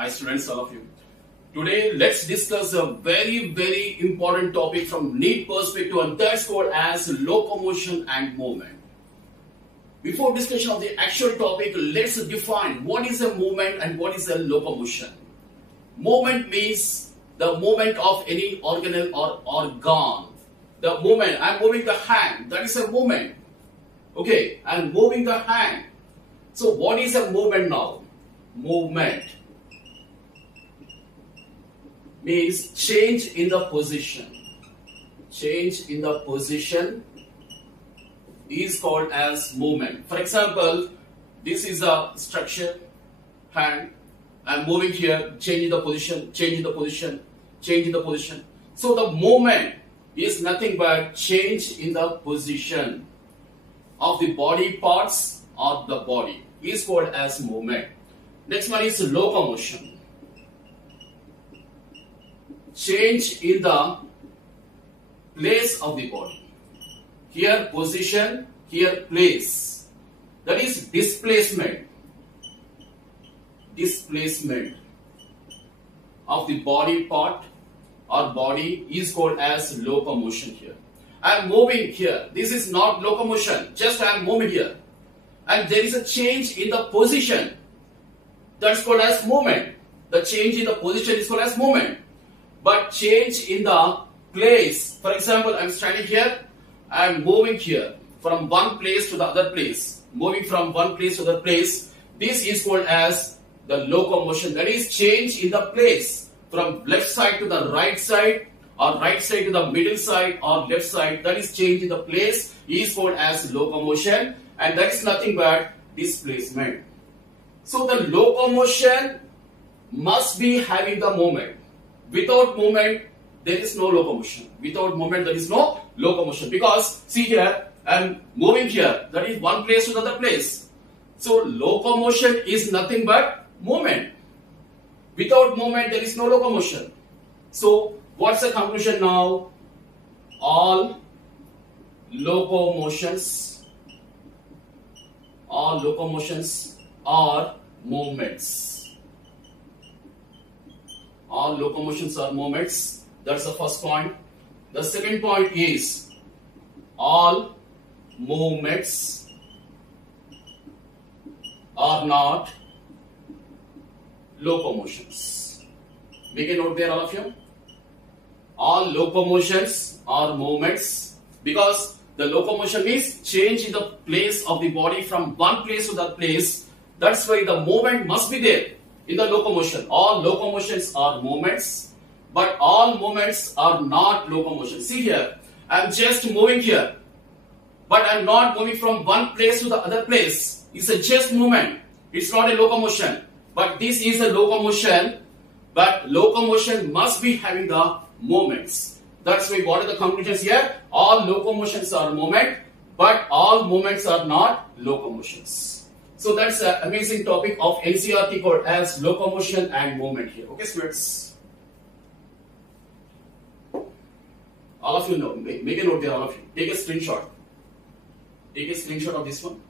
Hi students, all of you. Today let's discuss a very important topic from NEET perspective, and that's called as locomotion and movement. Before discussion of the actual topic, let's define what is a movement and what is a locomotion. Movement means the movement of any organelle or organ. The movement, I'm moving the hand, that is a movement. Okay, I'm moving the hand. So what is a movement now? Movement means change in the position. Change in the position is called as movement. For example, this is a structure, hand. I'm moving here, changing the position, changing the position, changing the position. So the movement is nothing but change in the position of the body parts of the body is called as movement. Next one is locomotion. Change in the place of the body. Here position, here place. That is displacement. Displacement of the body part or body is called as locomotion here. I am moving here. This is not locomotion. Just I am moving here. And there is a change in the position. That's called as movement. The change in the position is called as movement. But change in the place. For example, I am standing here. I am moving here from one place to the other place. Moving from one place to the other place. This is called as the locomotion. That is change in the place. From left side to the right side, or right side to the middle side, or left side. That is change in the place is called as locomotion. And that is nothing but displacement. So the locomotion must be having the movement. Without movement, there is no locomotion. Without movement, there is no locomotion. Because, see here, I am moving here. That is one place to another place. So, locomotion is nothing but movement. Without movement, there is no locomotion. So, what's the conclusion now? All locomotions are movements. All locomotions are movements. That's the first point. The second point is all movements are not locomotions. Make a note there, all of you. All locomotions are movements, because the locomotion means change in the place of the body from one place to the place. That's why the movement must be there in the locomotion. All locomotions are movements, but all movements are not locomotion. See here, I am just moving here, but I am not moving from one place to the other place. It's a just movement. It's not a locomotion. But this is a locomotion, but locomotion must be having the movements. That's why what are the conclusions here? All locomotions are movement, but all movements are not locomotions. So that's an amazing topic of NCERT called as locomotion and movement here. Okay, students? All of you know, make a note there, all of you. Take a screenshot. Take a screenshot of this one.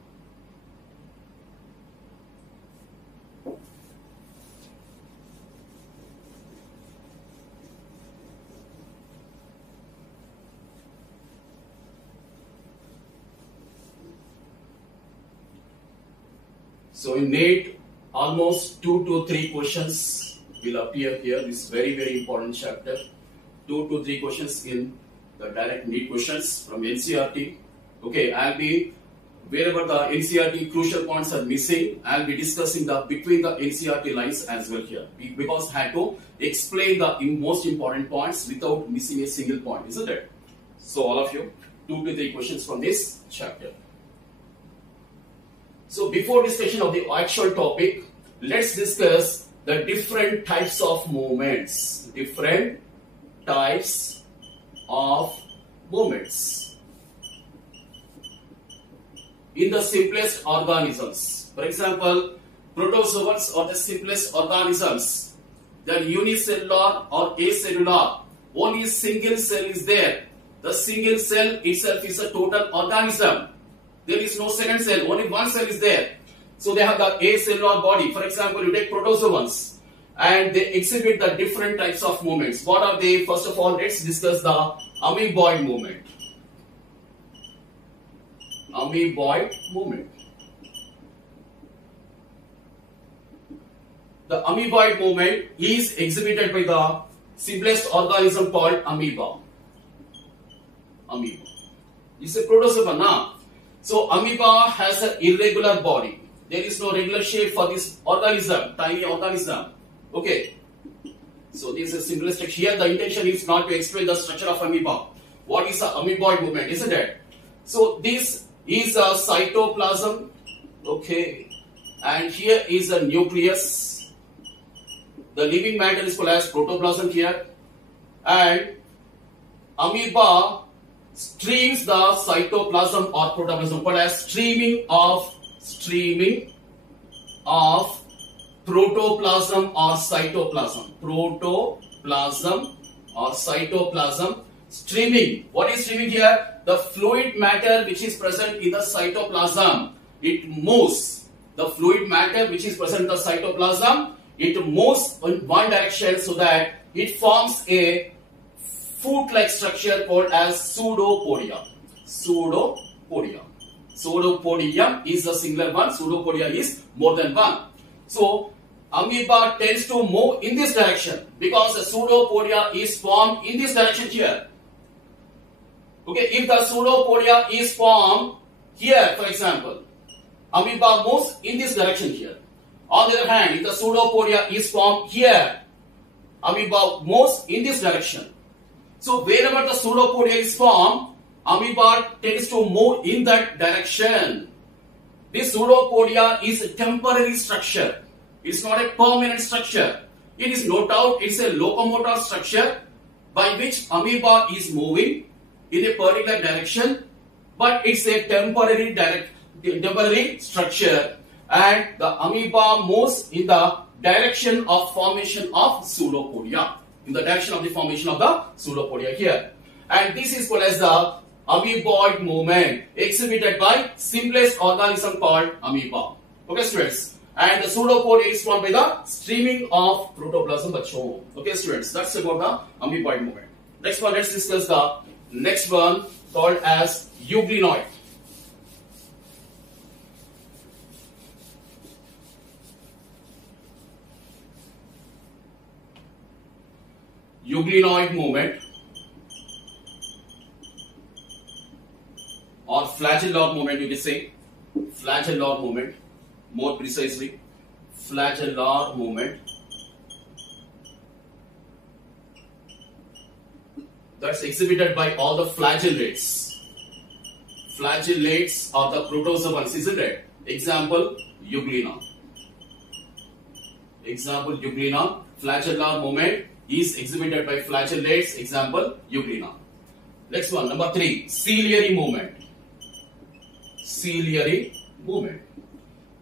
So in NEET, almost 2 to 3 questions will appear here. This very important chapter. 2 to 3 questions in the direct NEET questions from NCERT. Okay, I'll be, wherever the NCERT crucial points are missing, I'll be discussing the between the NCERT lines as well here. Because I had to explain the most important points without missing a single point, isn't it? So all of you, 2 to 3 questions from this chapter. So before discussion of the actual topic, let's discuss the different types of movements. Different types of movements in the simplest organisms. For example, protozoans are the simplest organisms. They're unicellular or acellular. Only single cell is there. The single cell itself is a total organism. There is no second cell, only one cell is there. So they have the acellular body. For example, you take protozoans. and they exhibit the different types of movements. What are they? First of all, let's discuss the amoeboid movement. Amoeboid movement. The amoeboid movement is exhibited by the simplest organism called amoeba. Amoeba. It's a protozoan now. So amoeba has an irregular body. There is no regular shape for this organism, tiny organism. Okay. So this is simplistic. Here the intention is not to explain the structure of amoeba. What is the amoeboid movement, isn't it? So this is a cytoplasm. Okay. And here is a nucleus. The living matter is called as protoplasm here. And amoeba streams the cytoplasm or protoplasm called as streaming of protoplasm or cytoplasm. Protoplasm or cytoplasm streaming. What is streaming here? The fluid matter which is present in the cytoplasm. It moves. The fluid matter which is present in the cytoplasm, it moves in one direction so that it forms a foot-like structure called as pseudopodia. Pseudopodia. Pseudopodium is the singular one. Pseudopodia is more than one. So amoeba tends to move in this direction because the pseudopodia is formed in this direction here. Okay, if the pseudopodia is formed here, for example, amoeba moves in this direction here. On the other hand, if the pseudopodia is formed here, amoeba moves in this direction. So wherever the pseudopodia is formed, amoeba tends to move in that direction. This pseudopodia is a temporary structure. It's not a permanent structure. It is no doubt it's a locomotor structure by which amoeba is moving in a particular direction, but it's a temporary structure, and the amoeba moves in the direction of formation of pseudopodia. In the direction of the formation of the pseudopodia here. And this is called as the amoeboid movement exhibited by simplest organism called amoeba. Okay, students. And the pseudopodia is formed by the streaming of protoplasm. Okay, students. That's about the amoeboid movement. Next one, let's discuss the next one called as euglenoid. Euglenoid movement or flagellar movement, you can say. Flagellar movement, more precisely, flagellar movement. That's exhibited by all the flagellates. Flagellates are the protozoans, isn't it? Example, euglena. Example, euglena. Flagellar movement is exhibited by flagellates. Example, euglena. Next one, number 3, ciliary movement. Ciliary movement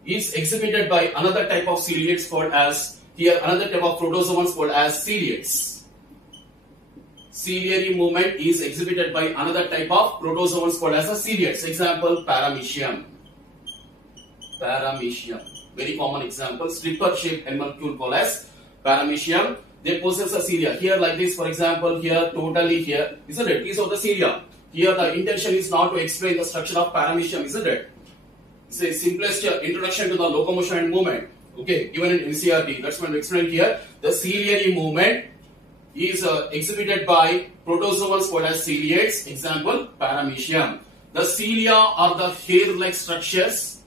is exhibited by another type of ciliates called as, here another type of protozoans called as ciliates. Ciliary movement is exhibited by another type of protozoans called as a ciliates. Example, paramecium. Paramecium. Very common example. Slipper-shaped animalcule called as paramecium. They possess a cilia. Here like this, for example, here, totally here. Isn't it? These are the cilia. Here the intention is not to explain the structure of paramecium, isn't it? It's a simplest introduction to the locomotion and movement. Okay, given in NCERT. That's what I explained here. The ciliary movement is exhibited by protozoans called as ciliates. Example, paramecium. The cilia are the hair-like structures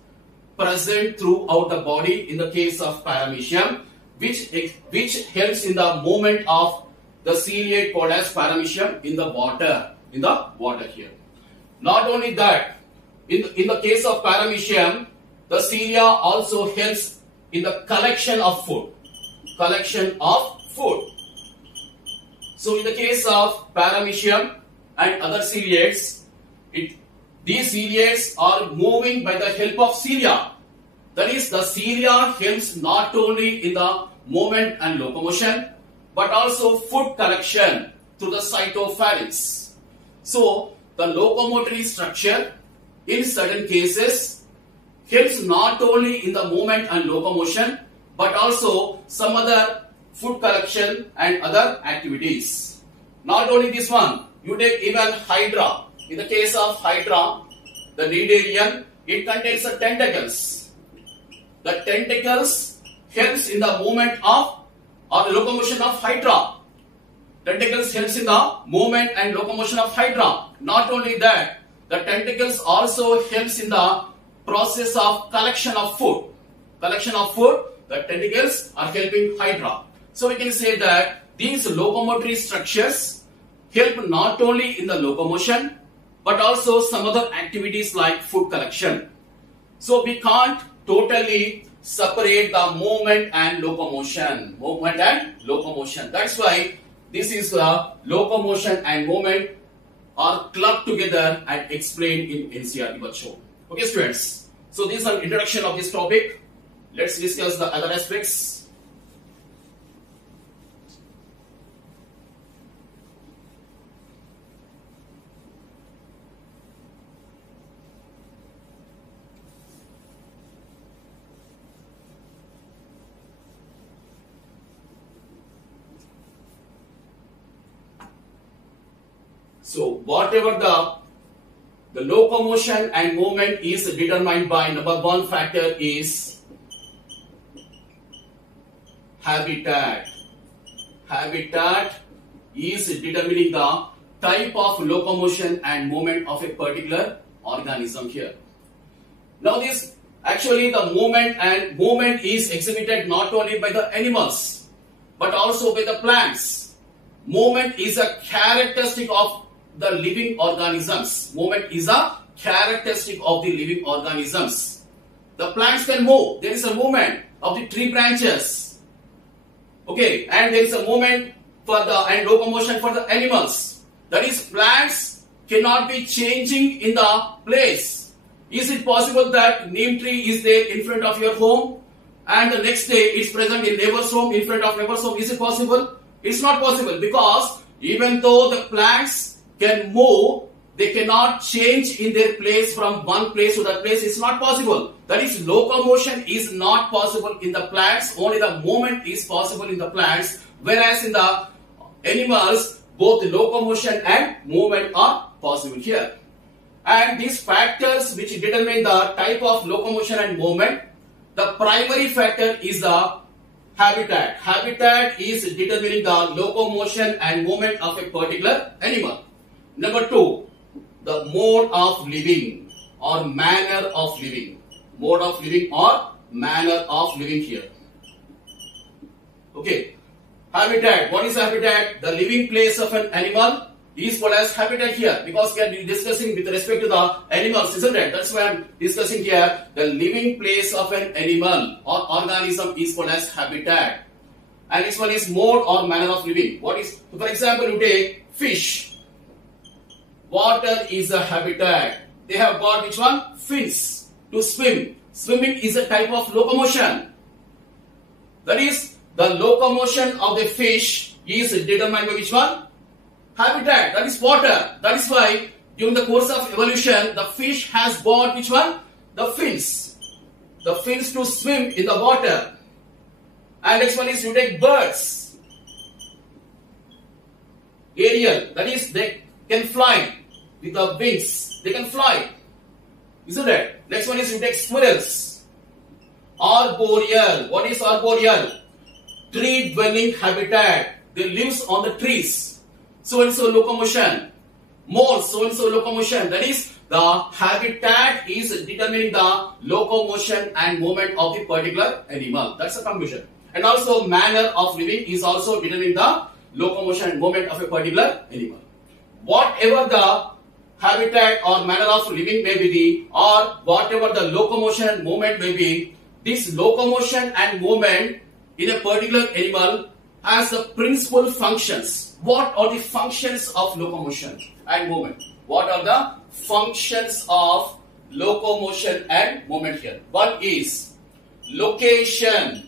present throughout the body in the case of paramecium, which helps in the movement of the ciliate called as paramecium in the water here. Not only that, in the case of paramecium, the cilia also helps in the collection of food. So in the case of paramecium and other ciliates, these ciliates are moving by the help of cilia. That is, the cilia helps not only in the movement and locomotion, but also food collection through the cytopharynx. So the locomotory structure in certain cases helps not only in the movement and locomotion, but also some other food collection and other activities. Not only this one, you take even hydra. In the case of hydra, the cnidarian, it contains the tentacles. The tentacles helps in the movement of or the locomotion of hydra. Tentacles helps in the movement and locomotion of hydra. Not only that, the tentacles also helps in the process of collection of food. Collection of food, the tentacles are helping hydra. So we can say that these locomotory structures help not only in the locomotion but also some other activities like food collection. So we can't totally separate the movement and locomotion. Movement and locomotion. That's why this is locomotion and movement are clubbed together and explained in NCERT Bachcho. Okay students, so this is an introduction of this topic. Let's discuss the other aspects. So whatever the locomotion and movement is determined by, number one factor is habitat. Habitat is determining the type of locomotion and movement of a particular organism here. Now this actually the movement is exhibited not only by the animals but also by the plants. Movement is a characteristic of the living organisms. Movement is a characteristic of the living organisms. The plants can move. There is a movement of the tree branches. Okay, and there is a movement for the and locomotion for the animals. That is, plants cannot be changing in the place. Is it possible that neem tree is there in front of your home and the next day it's present in neighbor's home, in front of neighbor's home? Is it possible? It's not possible, because even though the plants can move, they cannot change in their place from one place to that place. It's not possible. That is, locomotion is not possible in the plants. Only the movement is possible in the plants. Whereas in the animals, both the locomotion and movement are possible here. And these factors which determine the type of locomotion and movement, the primary factor is the habitat. Habitat is determining the locomotion and movement of a particular animal. Number two, the mode of living or manner of living. Mode of living or manner of living here. Okay. Habitat. What is habitat? The living place of an animal is called as habitat here, because we are discussing with respect to the animals, isn't it? That's why I am discussing here. The living place of an animal or organism is called as habitat. And this one is mode or manner of living. What is, for example, you take fish. Water is a habitat. They have got which one? Fins to swim. Swimming is a type of locomotion. That is, the locomotion of the fish is determined by which one? Habitat. That is water. That is why during the course of evolution, the fish has got which one? The fins. The fins to swim in the water. And next one is you take birds. Aerial. That is, they can fly. With the wings, they can fly. Isn't it? Next one is you take squirrels. Arboreal. What is arboreal? Tree dwelling habitat. They lives on the trees. So and so locomotion. More so and so locomotion. That is, the habitat is determining the locomotion and movement of the particular animal. That's the conclusion. And also manner of living is also determining the locomotion and movement of a particular animal. Whatever the habitat or manner of living may be, or whatever the locomotion and movement may be, this locomotion and movement in a particular animal has the principal functions. What are the functions of locomotion and movement? What are the functions of locomotion and movement here? One is location.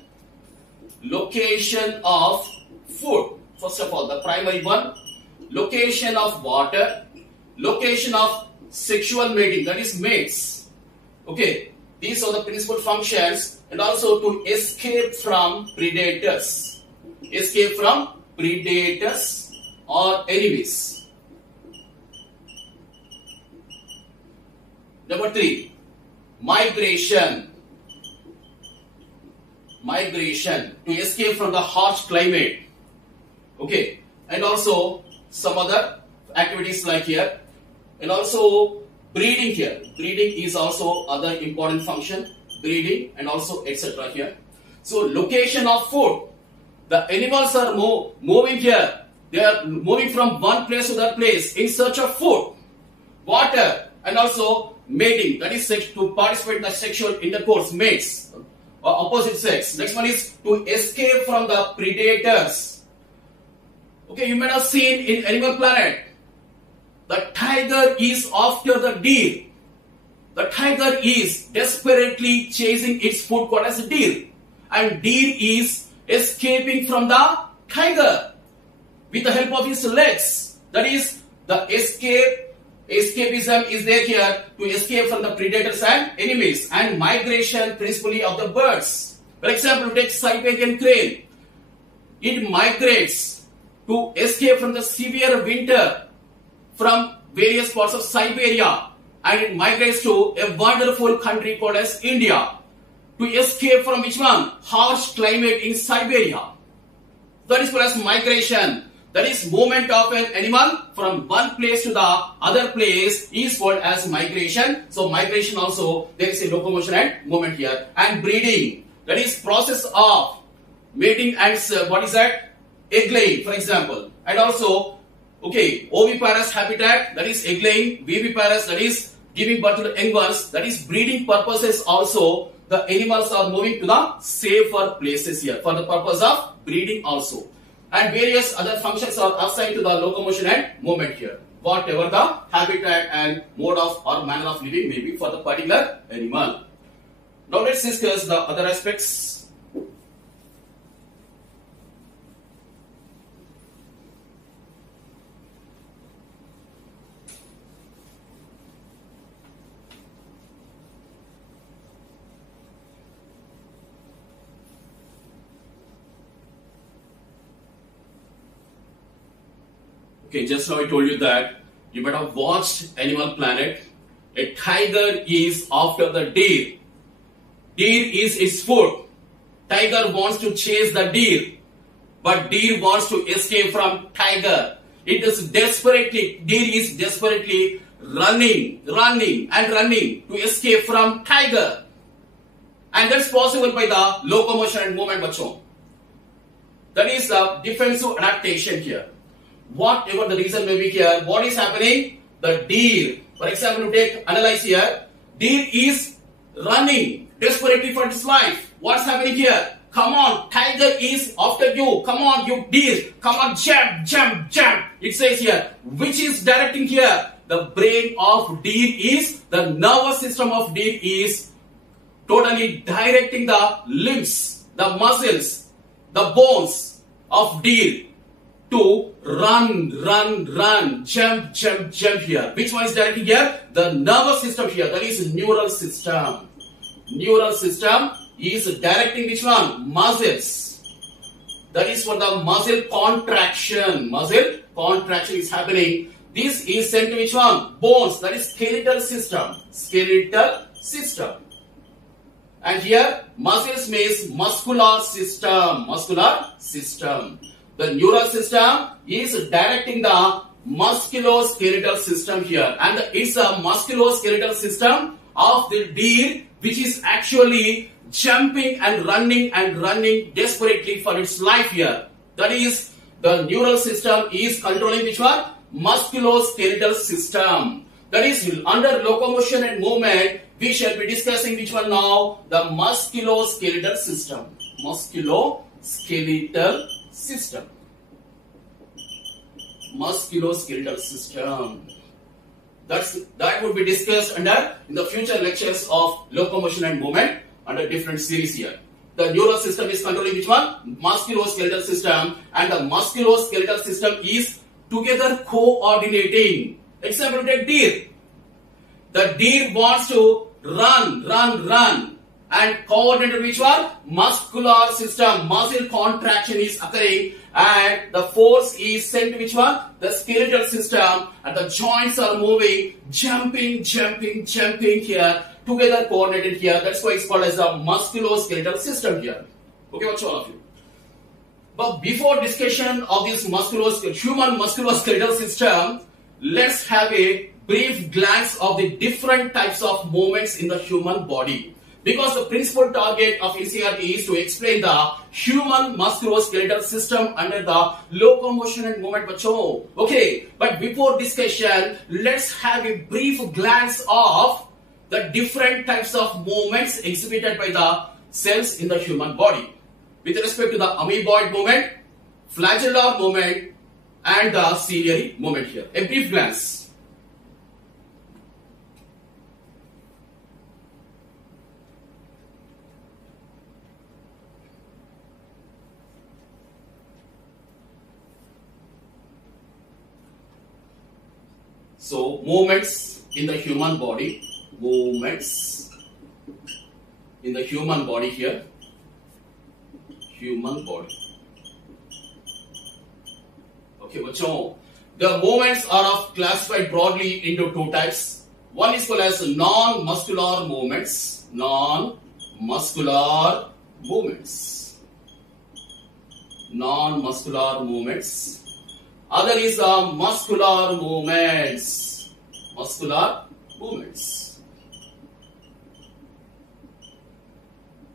Location of food. First of all, the primary one. Location of water. Location of sexual mating, that is mates. Okay, these are the principal functions, and also to escape from predators. Escape from predators or enemies. Number 3, migration. Migration to escape from the harsh climate. Okay, and also some other activities like here, and also breeding here. Breeding is also other important function. Breeding and also etc. here. So location of food. The animals are moving here. They are moving from one place to that place in search of food, water, and also mating. That is to participate in the sexual intercourse, mates, or opposite sex. Next one is to escape from the predators. Okay, you might have seen in Animal Planet, the tiger is after the deer. The tiger is desperately chasing its food called as deer, and deer is escaping from the tiger with the help of his legs. That is, the escapism is there here to escape from the predators and enemies, and migration principally of the birds. For example, take Siberian crane. It migrates to escape from the severe winter from various parts of Siberia, and it migrates to a wonderful country called as India to escape from which one? Harsh climate in Siberia. That is called as migration. That is movement of an animal from one place to the other place is called as migration. So migration also, there is a locomotion and movement here. And breeding, that is process of mating and what is that? Egg laying, for example. And also, okay, oviparous habitat, that is egg laying. Viviparous, that is giving birth to the young ones. That is breeding purposes also. The animals are moving to the safer places here for the purpose of breeding also. And various other functions are assigned to the locomotion and movement here, whatever the habitat and mode of or manner of living may be for the particular animal. Now let's discuss the other aspects. Okay, just now I told you that you might have watched Animal Planet. A tiger is after the deer. Deer is its food. Tiger wants to chase the deer, but deer wants to escape from tiger. Deer is desperately running to escape from tiger. And that's possible by the locomotion and movement, bachon. That is the defensive adaptation here. Whatever the reason may be here, what is happening? The deer, for example, analyze here. Deer is running desperately for its life. What's happening here? Come on, tiger is after you. Come on, you deer. Come on, jump. It says here, which is directing here? The brain of deer is, the nervous system of deer is totally directing the limbs, the muscles, the bones of deer to run, jump here. Which one is directing here? The nervous system here, that is neural system. Neural system is directing which one? Muscles. That is for the muscle contraction. Muscle contraction is happening. This is sent to which one? Bones, that is skeletal system. Skeletal system. And here muscles means muscular system. Muscular system. The neural system is directing the musculoskeletal system here, and it's a musculoskeletal system of the deer which is actually jumping and running desperately for its life here. That is, the neural system is controlling which one? Musculoskeletal system. That is, under locomotion and movement, we shall be discussing which one now? The musculoskeletal system. Musculoskeletal system. Musculoskeletal system. That would be discussed in the future lectures of locomotion and movement under different series here. The neural system is controlling which one? Musculoskeletal system, and the musculoskeletal system is together coordinating. Example, take deer. The deer wants to run and coordinated which one? Muscular system. Muscle contraction is occurring and the force is sent to which one? The skeletal system, and the joints are moving, jumping here, together coordinated here. That's why it's called as the musculoskeletal system here. Okay, what's all of you? But before discussion of this human musculoskeletal system, let's have a brief glance of the different types of movements in the human body. Because the principal target of NCERT is to explain the human musculoskeletal system under the locomotion and movement. Okay, but before discussion, let's have a brief glance of the different types of movements exhibited by the cells in the human body. With respect to the amoeboid movement, flagellar movement, and the ciliary movement here. A brief glance. So, movements in the human body, here, human body. Okay, bachon. The movements are classified broadly into two types. One is called as non-muscular movements. Non-muscular movements. Other is the muscular movements.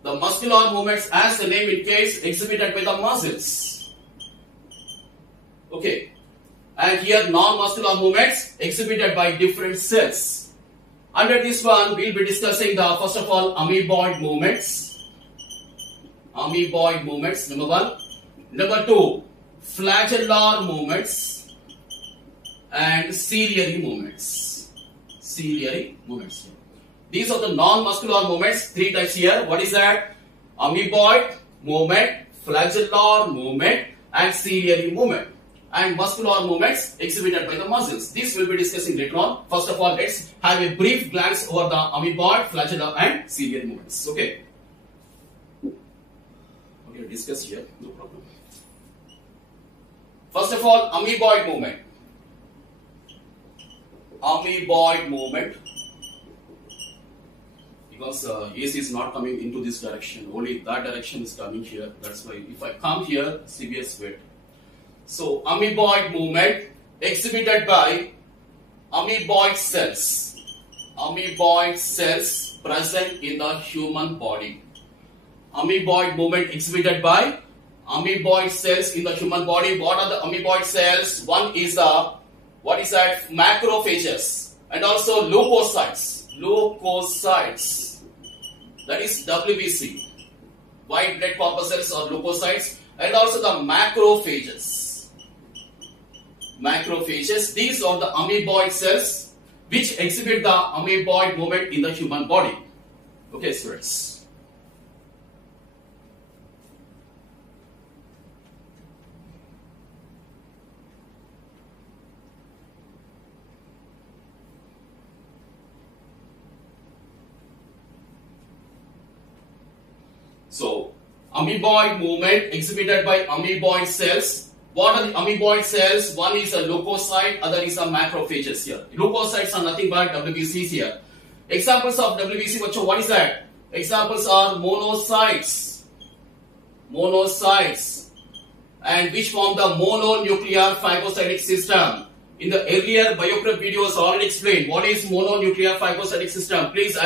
The muscular movements, as the name indicates, exhibited by the muscles. Okay. And here non-muscular movements exhibited by different cells. Under this one, we'll be discussing the, first of all, amoeboid movements. Number one. Number two, flagellar movements and ciliary movements. These are the non-muscular movements, three types here. What is that? Amoeboid movement, flagellar movement, and ciliary movement. And muscular movements exhibited by the muscles. This we'll be discussing later on. First of all, let's have a brief glance over the amoeboid, flagellar, and ciliary movements. Okay. Okay, discuss here, no problem. First of all, amoeboid movement. Because AC is not coming into this direction, only that direction is coming here. That's why if I come here, severe sweat. So, amoeboid movement exhibited by amoeboid cells. Amoeboid cells present in the human body. Amoeboid movement exhibited by amoeboid cells in the human body. What are the amoeboid cells? One is the, what is that? Macrophages and also leukocytes. That is WBC. White blood corpuscles or leukocytes, and also the macrophages. These are the amoeboid cells which exhibit the amoeboid movement in the human body. Okay, students. So, amoeboid movement exhibited by amoeboid cells. What are the amoeboid cells? One is a leukocyte, other is a macrophages here. Leukocytes are nothing but WBCs here. Examples of WBC, what is that? Examples are monocytes. And which form the mononuclear phagocytic system. In the earlier bioprep videos already explained what is mononuclear phagocytic system. Please,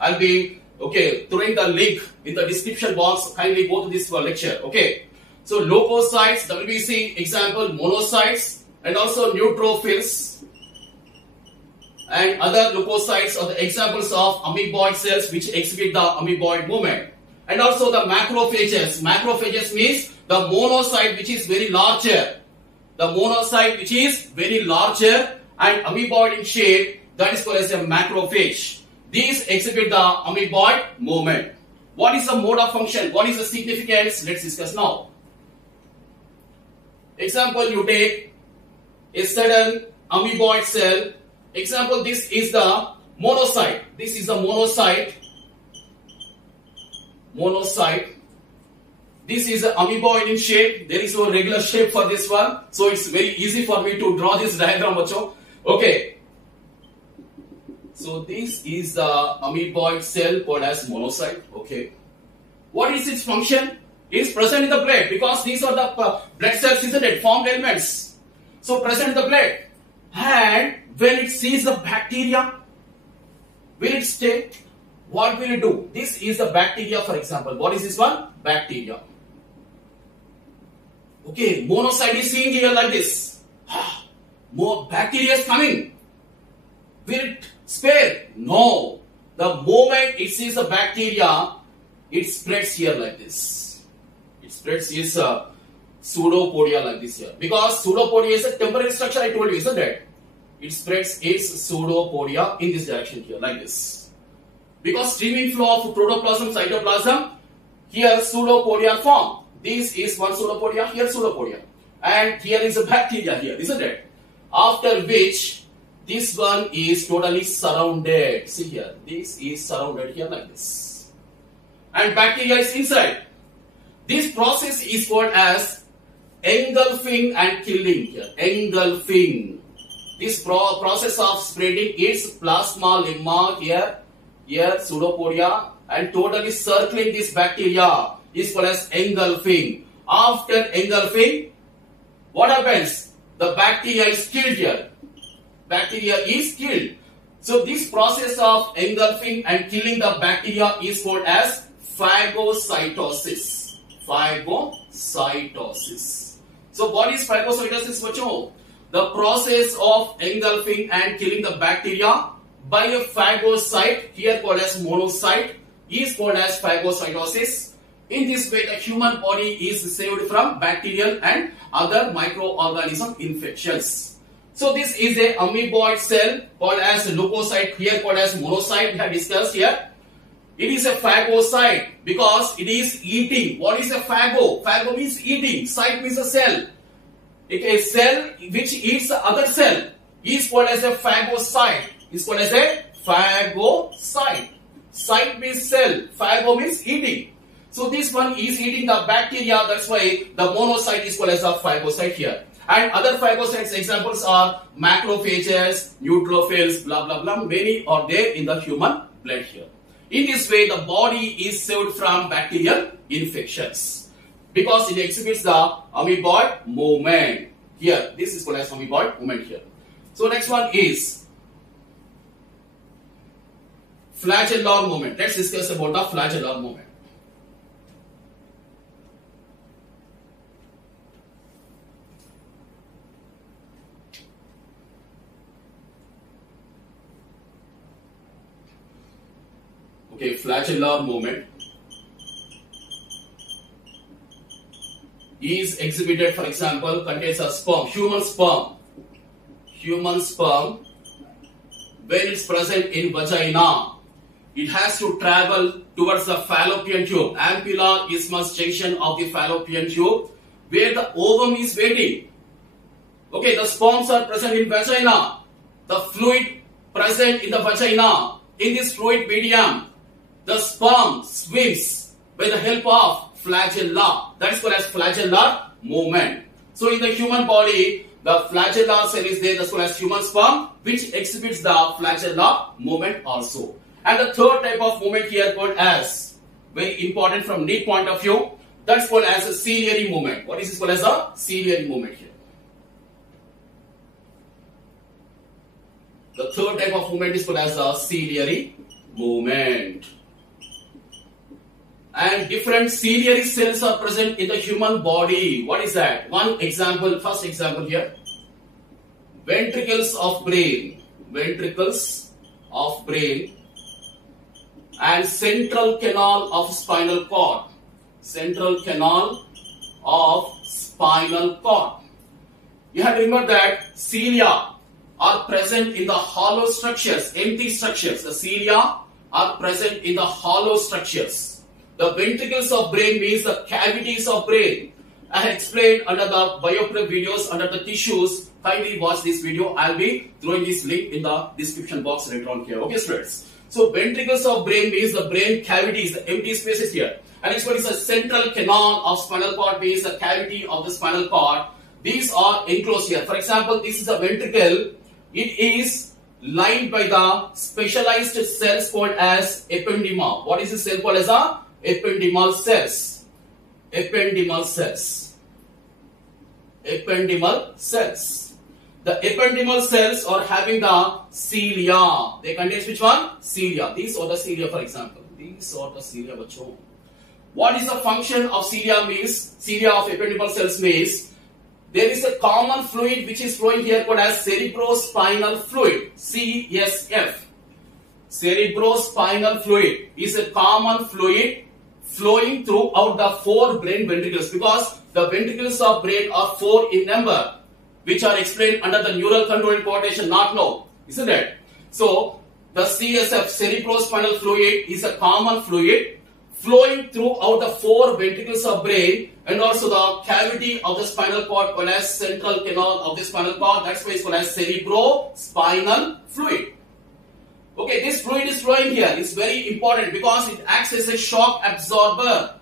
I'll be throwing the link in the description box. Kindly go to this lecture. Okay. So leukocytes, WBC example, monocytes, and also neutrophils, and other leukocytes are the examples of amoeboid cells which exhibit the amoeboid movement. And also the macrophages. Macrophages means the monocyte which is very larger. And amoeboid in shape, that is called as a macrophage. These exhibit the amoeboid movement. What is the mode of function? What is the significance? Let's discuss now. Example, you take a certain amoeboid cell. Example, this is the monocyte. monocyte. This is an amoeboid in shape. There is no regular shape for this one. So it's very easy for me to draw this diagram, bacho. Okay. So this is the amoeboid cell called as monocyte. Okay. What is its function? It is present in the blood because these are the blood cells, isn't it? Formed elements. So present in the blood. And when it sees the bacteria, will it stay? What will it do? This is the bacteria, for example. What is this one? Bacteria. Okay, monocyte is seen here like this. More bacteria is coming. Will it spare? No. The moment it sees the bacteria, it spreads here like this. It spreads its pseudopodia like this here. Because pseudopodia is a temporary structure, I told you, isn't it? It spreads its pseudopodia in this direction here, like this. Because streaming flow of protoplasm, cytoplasm, here pseudopodia form. This is one pseudopodia, here pseudopodia. And here is a bacteria here, isn't it? After which, this one is totally surrounded. See here, this is surrounded here like this. And bacteria is inside. This process is called as engulfing and killing here. Engulfing. This process of spreading its plasma lemma here pseudopodia and totally circling this bacteria is called as engulfing. After engulfing, what happens? The bacteria is killed here. Bacteria is killed. So this process of engulfing and killing the bacteria is called as phagocytosis. Phagocytosis. So what is phagocytosis, bacho? The process of engulfing and killing the bacteria by a phagocyte, here called as monocyte, is called as phagocytosis. In this way, the human body is saved from bacterial and other microorganism infections. So this is a amoeboid cell called as leukocyte, here called as monocyte, we have discussed here. It is a phagocyte because it is eating. What is a phago? Phago means eating. Cyte means a cell. A cell which eats the other cell is called as a phagocyte. Is called as a phagocyte. Cyte means cell. Phago means eating. So this one is eating the bacteria. That's why the monocyte is called as a phagocyte here. And other phagocytes examples are macrophages, neutrophils, blah blah blah. Many are there in the human blood here. In this way, the body is saved from bacterial infections because it exhibits the amoeboid movement. Here, this is called as amoeboid movement here. So next one is flagellar movement. Let's discuss about the flagellar movement. Okay, flagellar movement is exhibited, for example, contains a sperm, human sperm. Human sperm, when it's present in vagina, it has to travel towards the fallopian tube, ampulla isthmus junction of the fallopian tube, where the ovum is waiting. Okay, the sperms are present in vagina. The fluid present in the vagina. In this fluid medium, the sperm swims by the help of flagella. That is called as flagellar movement. So in the human body, the flagellar cell is there, that's called as human sperm, which exhibits the flagellar movement also. And the third type of movement here called as, very important from need point of view, that's called as a ciliary movement. What is this called as a ciliary movement here? The third type of movement is called as a ciliary movement. And different ciliary cells are present in the human body. What is that? One example, first example here. Ventricles of brain. Ventricles of brain. And central canal of spinal cord. Central canal of spinal cord. You have to remember that cilia are present in the hollow structures, empty structures. The cilia are present in the hollow structures. The ventricles of brain means the cavities of brain. I have explained under the bioprep videos under the tissues. Kindly watch this video. I'll be throwing this link in the description box later on here. Okay, students. So ventricles of brain means the brain cavities, the empty spaces here. And next one is a central canal of spinal cord means the cavity of the spinal cord. These are enclosed here. For example, this is a ventricle. It is lined by the specialized cells called as ependyma. What is the cell called as a ependymal cells? Ependymal cells. Ependymal cells. The ependymal cells are having the cilia. They contain which one? Cilia. These are the cilia, for example. These are the cilia. What is the function of cilia means? Cilia of ependymal cells means there is a common fluid which is flowing here called as cerebrospinal fluid, CSF. Cerebrospinal fluid is a common fluid flowing throughout the 4 brain ventricles, because the ventricles of brain are 4 in number, which are explained under the neural control and coordination, not now, isn't it? So the CSF, cerebrospinal fluid, is a common fluid flowing throughout the 4 ventricles of brain and also the cavity of the spinal cord called as central canal of the spinal cord. That's why it's called as cerebrospinal fluid. Okay, this fluid is flowing here. It's very important because it acts as a shock absorber.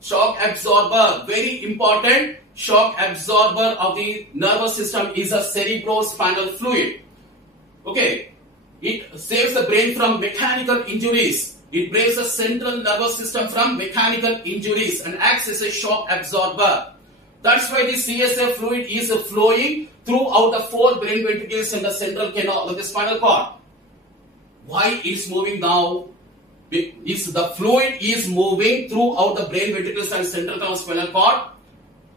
Shock absorber, very important. Shock absorber of the nervous system is a cerebrospinal fluid. Okay, it saves the brain from mechanical injuries. It breaks the central nervous system from mechanical injuries and acts as a shock absorber. That's why the CSF fluid is flowing throughout the 4 brain ventricles and the central canal of the spinal cord. Why it's moving now? The fluid is moving throughout the brain ventricles and central canal spinal cord.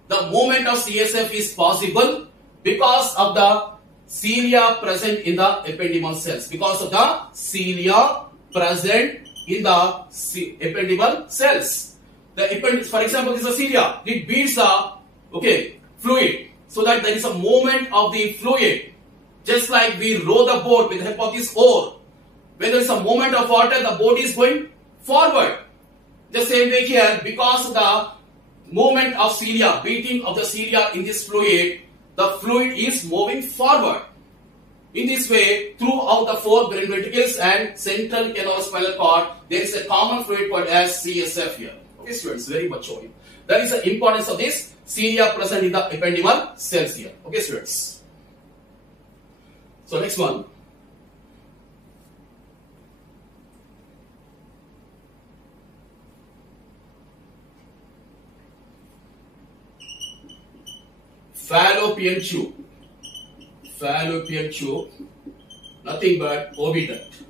The movement of CSF is possible because of the cilia present in the ependymal cells. Because of the cilia present in the ependymal cells. The appendix, for example, this is a cilia. It beats the fluid so that there is a movement of the fluid. Just like we row the boat with the help of this oar. When there is a movement of water, the boat is going forward. The same way here, because of the movement of cilia, beating of the cilia in this fluid, the fluid is moving forward. In this way, throughout the 4 brain ventricles and central canal spinal cord, there is a common fluid called as CSF here. Okay, students, very much showing. That is the importance of this cilia present in the ependymal cells here. Okay, students. So next one. Fallopian tube. Fallopian tube, nothing but oviduct,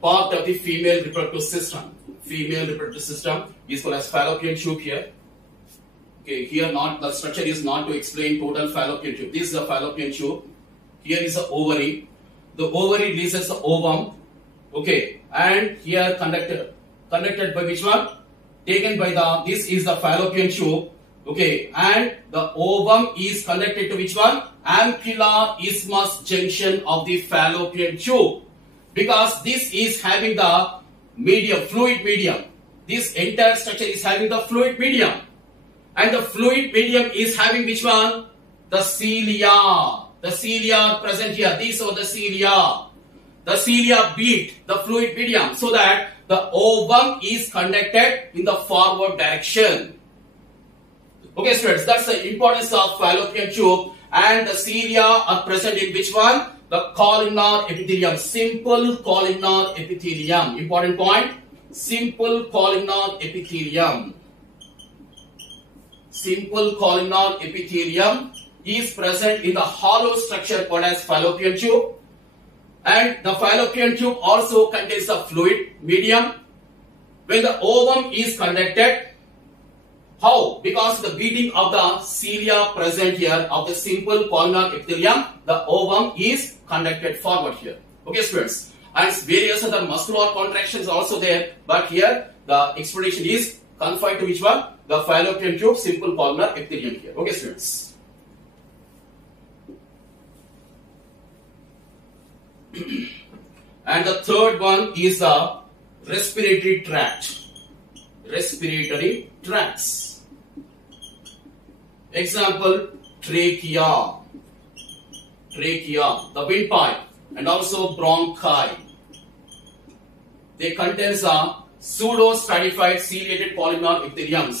part of the female reproductive system. Female reproductive system is called as fallopian tube here. Okay, here not the structure is not to explain total fallopian tube. This is the fallopian tube. Here is the ovary. The ovary releases the ovum. Okay, and here conducted by which one? Taken by this is the fallopian tube. Okay, and the ovum is connected to which one? Ampulla isthmus junction of the fallopian tube, because this is having the medium, fluid medium. This entire structure is having the fluid medium, and the fluid medium is having which one? The cilia. The cilia are present here. These are the cilia. The cilia beat the fluid medium so that the ovum is conducted in the forward direction. Okay, students, that's the importance of fallopian tube. And the cilia are present in which one? The columnar epithelium. Simple columnar epithelium. Important point. Simple columnar epithelium. Simple columnar epithelium is present in the hollow structure called as fallopian tube. And the fallopian tube also contains the fluid medium. When the ovum is conducted, how? Because the beating of the cilia present here of the simple columnar epithelium, the ovum is conducted forward here. Okay, students. And various other muscular contractions are also there, but here the explanation is confined to which one? The fallopian tube, simple columnar epithelium here. Okay, students. And the third one is the respiratory tract. Respiratory tracts. Example, trachea, the windpipe, and also bronchi. they contains a pseudo-stratified ciliated columnar epithelium.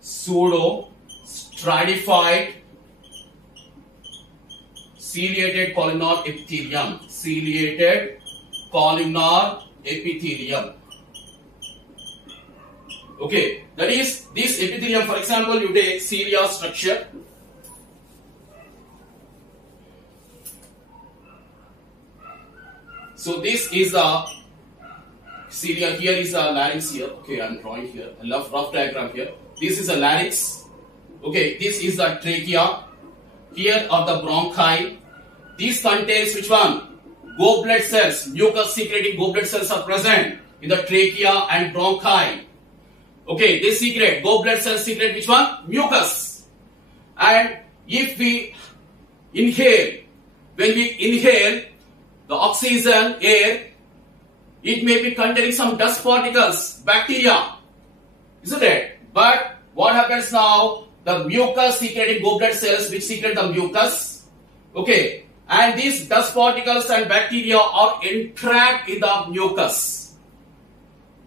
Pseudo-stratified ciliated columnar epithelium. Ciliated columnar epithelium. Okay, that is this epithelium. For example, you take cilia structure. So this is a cilia. Here is a larynx here. Okay, I am drawing here a rough diagram here. This is a larynx. Okay, this is the trachea. Here are the bronchi. This contains which one? Goblet cells. Mucus secreting goblet cells are present in the trachea and bronchi. Okay, they secrete, goblet cells secrete which one? Mucus. And if we inhale, when we inhale the oxygen air, it may be containing some dust particles, bacteria, isn't it? But what happens now? The mucus secreting goblet cells which secrete the mucus, okay, and these dust particles and bacteria are entrapped in the mucus.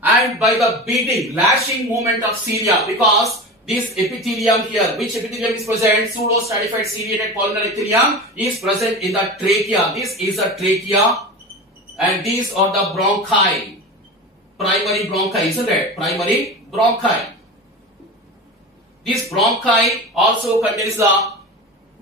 And by the beating, lashing movement of cilia, because this epithelium here, which epithelium is present? Pseudo-stratified ciliated columnar epithelium is present in the trachea. This is a trachea, and these are the bronchi, primary bronchi, isn't it? Primary bronchi. This bronchi also contains the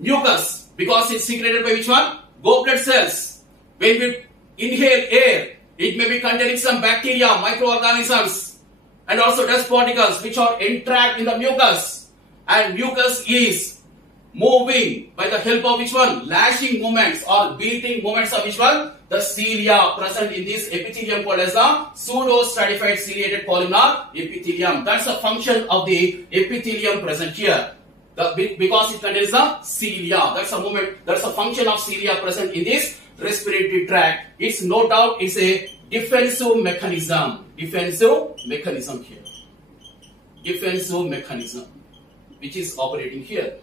mucus because it's secreted by which one? Goblet cells. When we inhale air, it may be containing some bacteria, microorganisms, and also dust particles which are entrapped in the mucus. And mucus is moving by the help of which one? Lashing movements or beating movements of which one? The cilia present in this epithelium called as the pseudo-stratified ciliated columnar epithelium. That's the function of the epithelium present here. Because it contains the cilia. That's a movement. That's a function of cilia present in this respiratory tract. It's no doubt it's a defensive mechanism. Defensive mechanism here. Defensive mechanism which is operating here.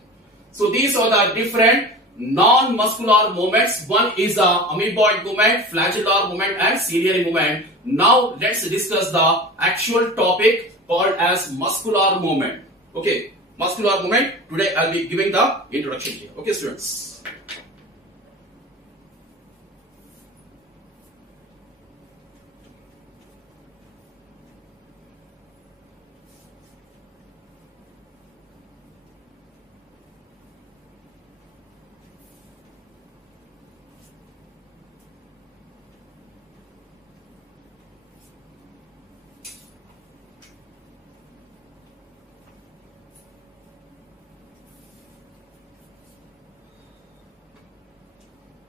So these are the different non-muscular movements. One is the amoeboid movement, flagellar movement and ciliary movement. Now let's discuss the actual topic called as muscular movement. Okay, muscular movement. Today I'll be giving the introduction here. Okay, students.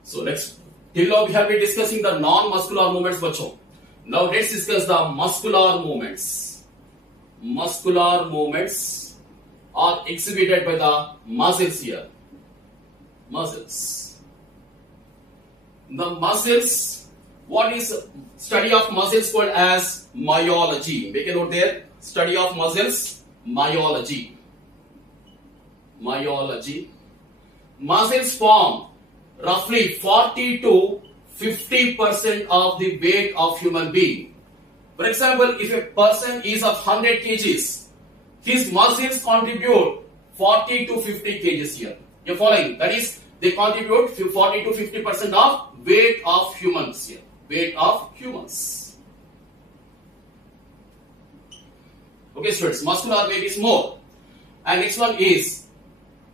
So till now we have been discussing the non-muscular movements, bachcho. Now let's discuss the muscular movements. Muscular movements are exhibited by the muscles here. Muscles. The muscles, what is study of muscles called as myology? Make a note there. Study of muscles, myology. Myology. Muscles form roughly 40 to 50% of the weight of human being. For example, if a person is of 100 kgs, his muscles contribute 40 to 50 kgs here. You're following? That is, they contribute 40 to 50% of weight of humans here. Weight of humans. Okay, students, muscular weight is more. And next one is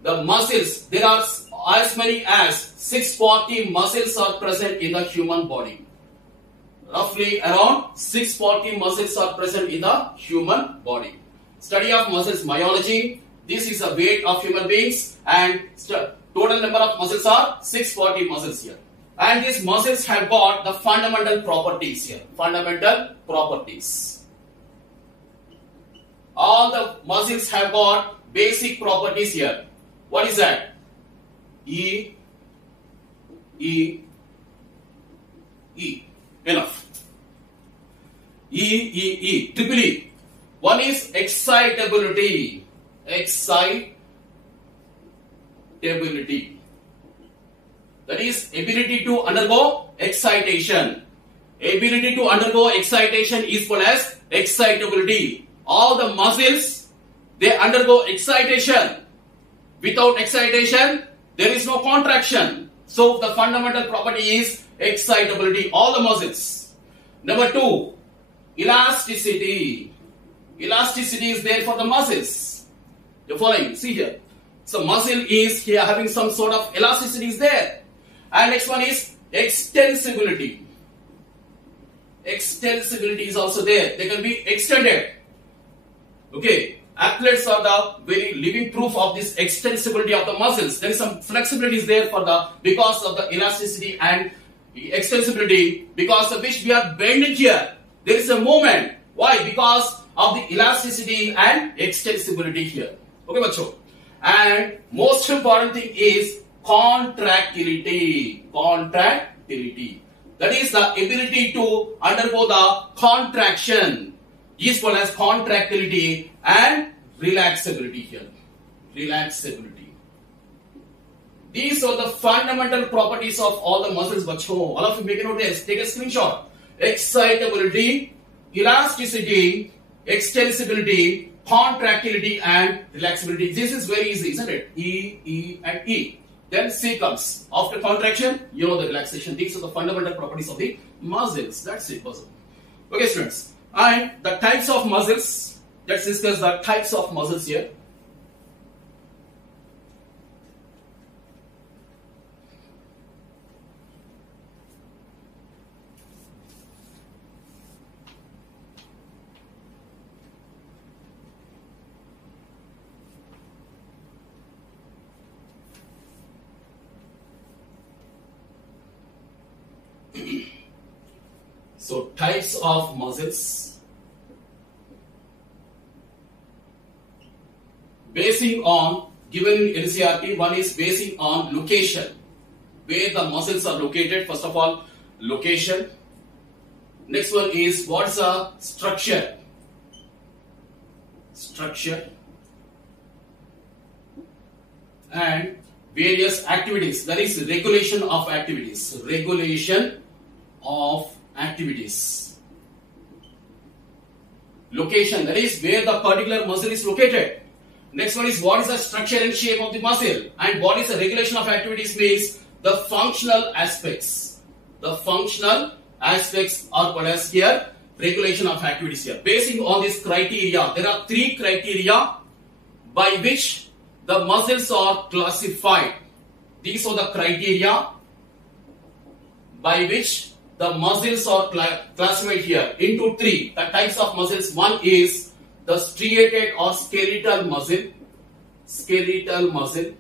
the muscles. There are as many as 640 muscles are present in the human body. Roughly around 640 muscles are present in the human body. Study of muscles, myology. This is the weight of human beings, and total number of muscles are 640 muscles here. And these muscles have got the fundamental properties here. Fundamental properties. All the muscles have got basic properties here. What is that? E. Enough. Triple E. One is excitability. Excitability. That is ability to undergo excitation. Ability to undergo excitation is called as excitability. All the muscles, they undergo excitation. Without excitation, there is no contraction. So the fundamental property is excitability, all the muscles. Number 2, elasticity. Elasticity is there for the muscles. You're following? See here. So muscle is here having some sort of elasticity is there. And next one is extensibility. Extensibility is also there. They can be extended. Okay. Athletes are the very living proof of this extensibility of the muscles. There is some flexibility is there for the because of the elasticity and extensibility, because of which we are bending here. There is a movement. Why? Because of the elasticity and extensibility here. Okay, bacho. And most important thing is contractility. Contractility. That is the ability to undergo the contraction. Is called as contractility and relaxability here. Relaxability. These are the fundamental properties of all the muscles, bacho. All of you make a note of this. Take a screenshot. Excitability, elasticity, extensibility, contractility and relaxability. This is very easy, isn't it? E, E and E. Then C comes. After contraction, you know the relaxation. These are the fundamental properties of the muscles. That's it, puzzle. Okay, students. And the types of muscles, let's discuss the types of muscles here. So types of muscles, basing on given in NCERT, one is basing on location, where the muscles are located. First of all, location. Next one is what's the structure. Structure. And various activities. That is regulation of activities. Regulation of activities. Location, that is where the particular muscle is located. Next one is what is the structure and shape of the muscle, and what is the regulation of activities means the functional aspects. The functional aspects are called as here regulation of activities here. Basing on this criteria, there are 3 criteria by which the muscles are classified. These are the criteria by which the muscles are classified here into 3. The types of muscles. One is the striated or skeletal muscle. Skeletal muscle.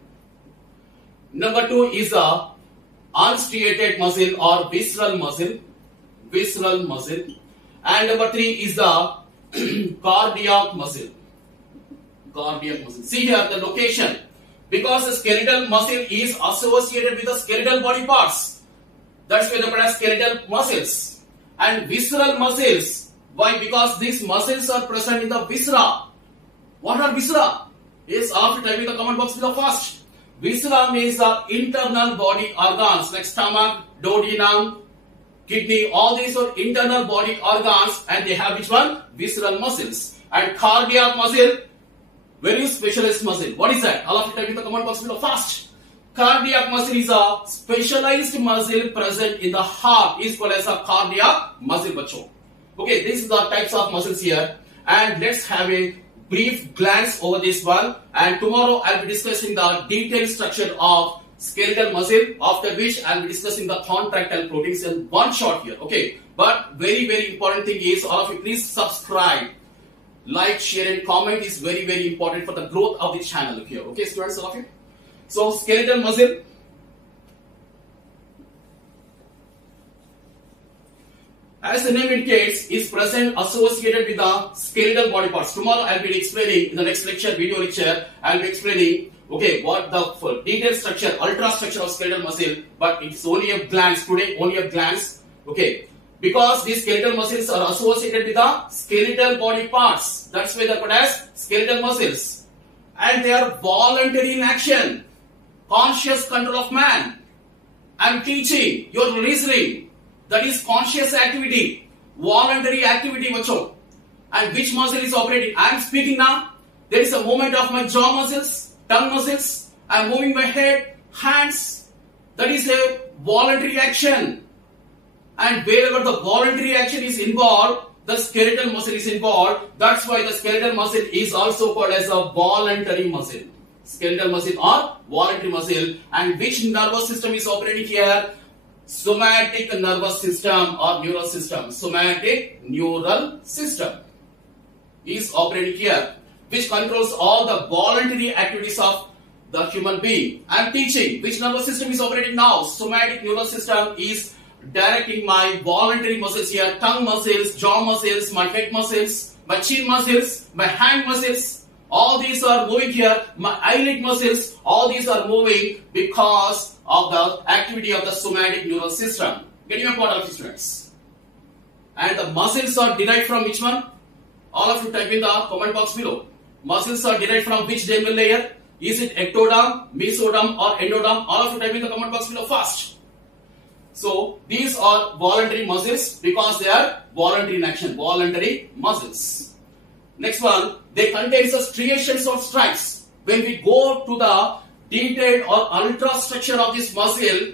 Number 2 is the unstriated muscle or visceral muscle. Visceral muscle. And number 3 is the cardiac muscle. Cardiac muscle. See here the location. Because the skeletal muscle is associated with the skeletal body parts. That's why they are called as skeletal muscles. And visceral muscles. Why? Because these muscles are present in the viscera. What are viscera? Yes, after typing the comment box below first. Viscera means the internal body organs like stomach, duodenum, kidney. All these are internal body organs, and they have which one? Visceral muscles. And cardiac muscle, very specialized muscle. What is that? All of you type in the comment box below first. Cardiac muscle is a specialized muscle present in the heart. Is called as a cardiac muscle, bacho. Okay, these are the types of muscles here, and let's have a brief glance over this one. And tomorrow I'll be discussing the detailed structure of skeletal muscle. After which I'll be discussing the contractile proteins in one shot here. Okay, but very important thing is all of you please subscribe, like, share, and comment is very important for the growth of the channel here. Okay, students, all of you. So skeletal muscle, as the name indicates, is present associated with the skeletal body parts. Tomorrow I'll be explaining in the next lecture, video lecture, I'll be explaining okay what the detailed structure, ultra structure of skeletal muscle, but it's only a glance today, only a glance. Okay, because these skeletal muscles are associated with the skeletal body parts. That's why they're called as skeletal muscles, and they are voluntary in action. Conscious control of man. I am teaching, you are listening. That is conscious activity, voluntary activity, bachcho. And which muscle is operating? I am speaking now. There is a movement of my jaw muscles, tongue muscles. I am moving my head, hands. That is a voluntary action. And wherever the voluntary action is involved, the skeletal muscle is involved. That's why the skeletal muscle is also called as a voluntary muscle. Skeletal muscle or voluntary muscle. And which nervous system is operating here? Somatic nervous system or neural system. Somatic neural system is operating here, which controls all the voluntary activities of the human being. I am teaching. Which nervous system is operating now? Somatic neural system is directing my voluntary muscles here, tongue muscles, jaw muscles, my head muscles, my chin muscles, my hand muscles. All these are moving here. My eyelid muscles, all these are moving because of the activity of the somatic neural system. Getting my point, all of you students? And the muscles are derived from which one? All of you type in the comment box below. Muscles are derived from which dermal layer? Is it ectoderm, mesoderm or endoderm? All of you type in the comment box below fast. So these are voluntary muscles because they are voluntary in action, voluntary muscles. Next one, they contain the striations or stripes. When we go to the detailed or ultra structure of this muscle,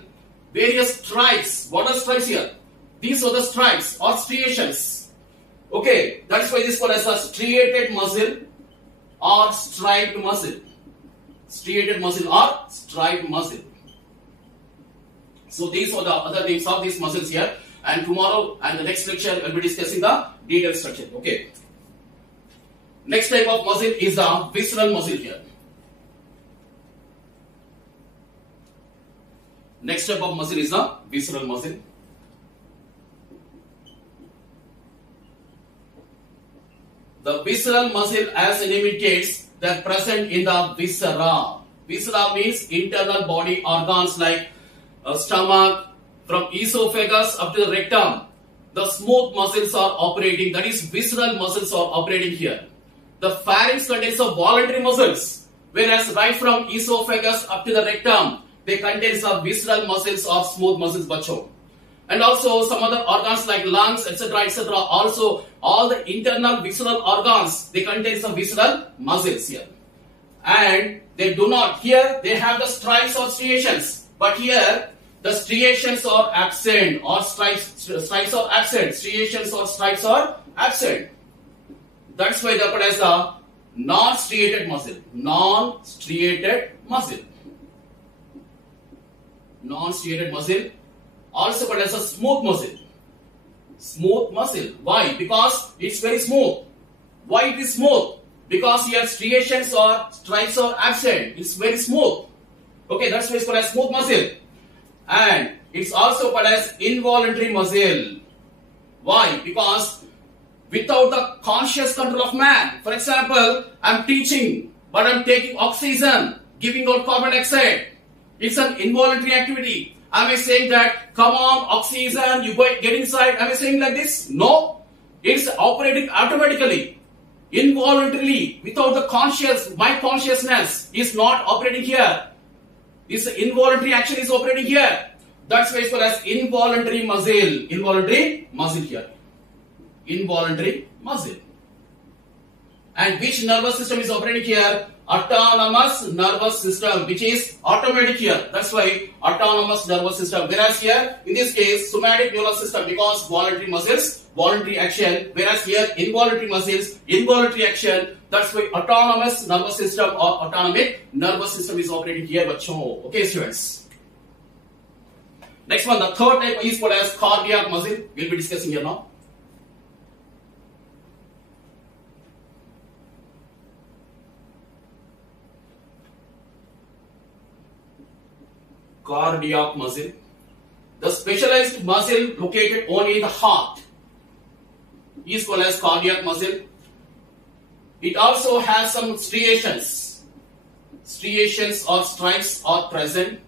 various stripes. What are stripes here? These are the stripes or striations. Okay, that's why this is called as a striated muscle or striped muscle. Striated muscle or striped muscle. So these are the other names of these muscles here, and tomorrow and the next lecture we will be discussing the detailed structure. Okay. Next type of muscle is the visceral muscle here. Next type of muscle is the visceral muscle. The visceral muscle, as the name indicates, they are present in the viscera. Viscera means internal body organs like stomach, from esophagus up to the rectum. The smooth muscles are operating, that is visceral muscles are operating here. The pharynx contains of voluntary muscles, whereas right from esophagus up to the rectum, they contain some visceral muscles or smooth muscles, bacho. And also some other organs like lungs, etc., etc. Also, all the internal visceral organs, they contain some visceral muscles here. And they do not, here they have the stripes or striations, but here the striations are absent or stripes are absent. Striations or stripes are absent. That's why they are called as a non-striated muscle. Non-striated muscle. Non-striated muscle. Also called as a smooth muscle. Smooth muscle. Why? Because it's very smooth. Why it is smooth? Because here striations or stripes are absent. It's very smooth. Okay, that's why it's called as smooth muscle. And it's also called as involuntary muscle. Why? Because without the conscious control of man, for example, I'm teaching, but I'm taking oxygen, giving out carbon dioxide. It's an involuntary activity. Am I saying that, come on, oxygen, you get inside? Am I saying like this? No. It's operating automatically, involuntarily, without the conscious, my consciousness is not operating here. This involuntary action is operating here. That's why it's called as involuntary muscle. Involuntary muscle here. Involuntary muscle. And which nervous system is operating here? Autonomous nervous system, which is automatic here. That's why autonomous nervous system. Whereas here, in this case, somatic neural system, because voluntary muscles, voluntary action. Whereas here, involuntary muscles, involuntary action. That's why autonomous nervous system or autonomic nervous system is operating here. Okay, students. Next one, the third type is called as cardiac muscle. We'll be discussing here now. Cardiac muscle. The specialized muscle located only in the heart is called as cardiac muscle. It also has some striations. Striations or stripes are present.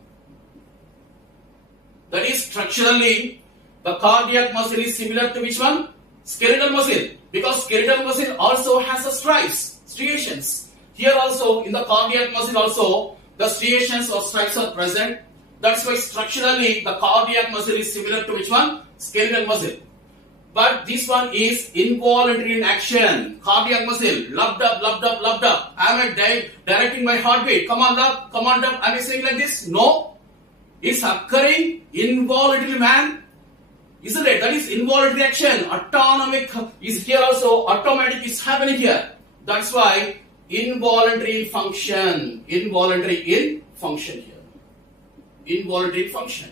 That is, structurally, the cardiac muscle is similar to which one? Skeletal muscle. Because skeletal muscle also has a stripes, striations. Here also, in the cardiac muscle also, the striations or stripes are present. That's why structurally the cardiac muscle is similar to which one? Skeletal muscle. But this one is involuntary in action. Cardiac muscle, loved up, loved up, loved up. Am I directing my heartbeat? Come on up, come on up. Am I saying like this? No. It's occurring involuntarily, man. Isn't it? That is involuntary action. Autonomic is here also. Automatic is happening here. That's why involuntary in function. Involuntary in function here. Involuntary function.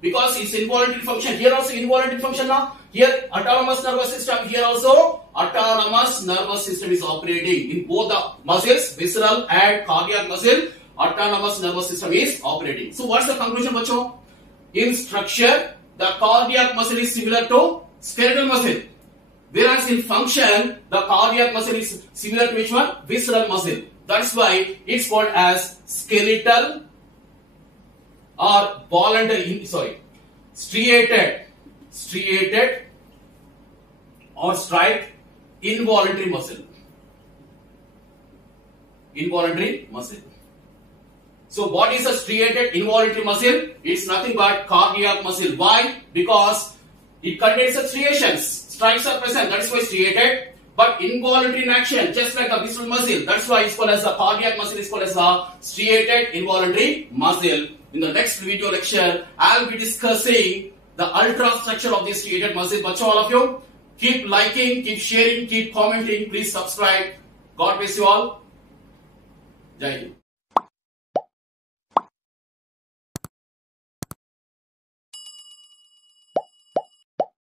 Because it's involuntary function. Here also involuntary function now. Here autonomous nervous system. Here also autonomous nervous system is operating. In both the muscles, visceral and cardiac muscle, autonomous nervous system is operating. So what's the conclusion, bacho? In structure, the cardiac muscle is similar to skeletal muscle. Whereas in function, the cardiac muscle is similar to which one? Visceral muscle. That's why it's called as skeletal or voluntary, striated or strike involuntary muscle. Involuntary muscle. So what is a striated involuntary muscle? It's nothing but cardiac muscle. Why? Because it contains the striations. Stripes are present. That is why striated. But involuntary in action, just like a visceral muscle. That's why it's called as the cardiac muscle is called as a striated involuntary muscle. In the next video lecture, I'll be discussing the ultrastructure of this striated muscle. Bacho, all of you, keep liking, keep sharing, keep commenting. Please subscribe. God bless you all. Jai Hind.